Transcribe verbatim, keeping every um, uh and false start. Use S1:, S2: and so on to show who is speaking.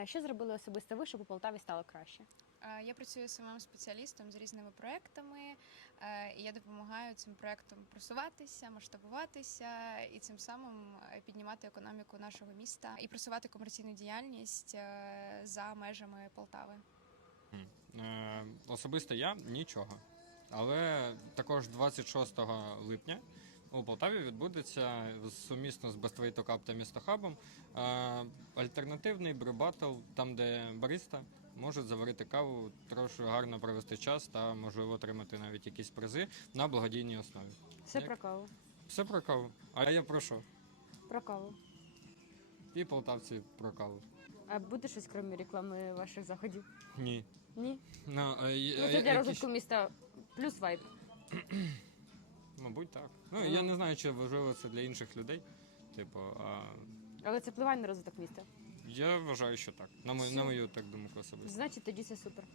S1: А що зробили особисто ви, щоб у Полтаві стало краще?
S2: Е, Я працюю самим спеціалістом з різними проектами, е, і я допомагаю цим проектам просуватися, масштабуватися і цим самим е, піднімати економіку нашого міста і просувати комерційну діяльність е, за межами Полтави.
S3: Е, Особисто я нічого. Але також двадцять шостого липня у Полтаві відбудеться сумісно з Best Way to Cup та Містохабом е, альтернативний брю-баттл, там де бариста можуть заварити каву, трошки гарно провести час та, можливо, отримати навіть якісь призи на благодійній основі.
S1: Все
S3: Як?
S1: про каву.
S3: Все про каву. А я про що?
S1: Про каву.
S3: І полтавці про каву.
S1: А буде щось, крім реклами ваших заходів?
S3: Ні.
S1: Ні?
S3: Ну, е, є-
S1: Ну, це
S3: якісь-
S1: для розвитку міста плюс вайб.
S3: Мабуть, так. Ну, я не знаю, чи важливо це для інших людей. Типу, а
S1: Але це впливає на розвиток міста.
S3: я вважаю, що так. На мою, на мою так думку особисто.
S1: Значить, тоді це супер.